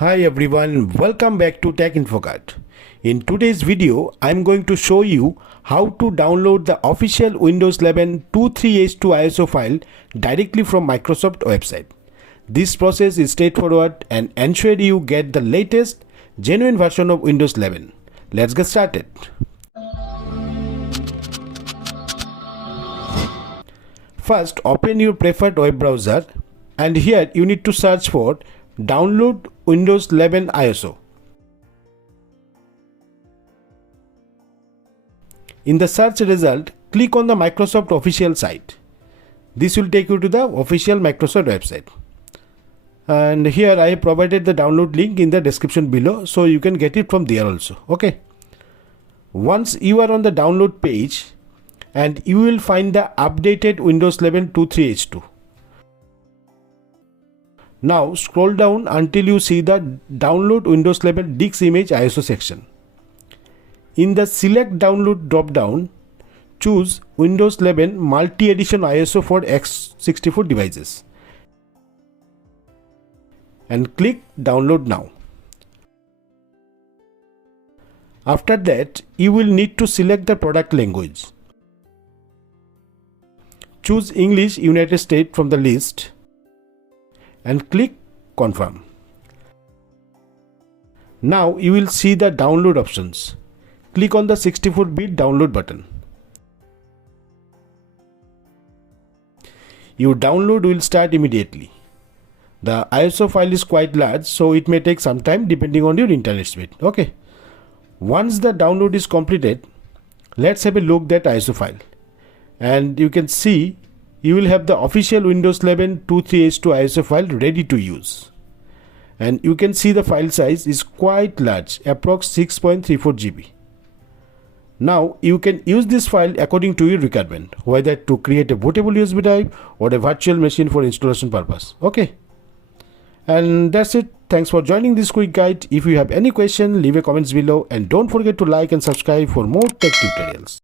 Hi everyone, welcome back to Tech Infokart. In today's video, I'm going to show you how to download the official Windows 11 23H2 ISO file directly from Microsoft website. This process is straightforward and ensure you get the latest genuine version of Windows 11. Let's get started. First, open your preferred web browser and here you need to search for Download Windows 11 ISO. In the search result, click on the Microsoft official site. This will take you to the official Microsoft website. And here I have provided the download link in the description below, so you can get it from there also. Okay. Once you are on the download page, and you will find the updated Windows 11 23H2. Now scroll down until you see the Download Windows 11 Disk Image ISO section. In the Select Download drop-down, choose Windows 11 Multi-Edition ISO for x64 devices and click Download Now. After that, you will need to select the product language. Choose English United States from the list and click Confirm. Now you will see the download options. Click on the 64-bit download button. Your download will start immediately. The ISO file is quite large, so it may take some time depending on your internet speed. Okay. Once the download is completed, let's have a look at ISO file. And you can see you will have the official Windows 11 23H2 ISO file ready to use. And you can see the file size is quite large, approx 6.34 GB. Now you can use this file according to your requirement, whether to create a bootable USB drive or a virtual machine for installation purpose. Okay. And that's it. Thanks for joining this quick guide. If you have any question, leave a comments below and don't forget to like and subscribe for more tech tutorials.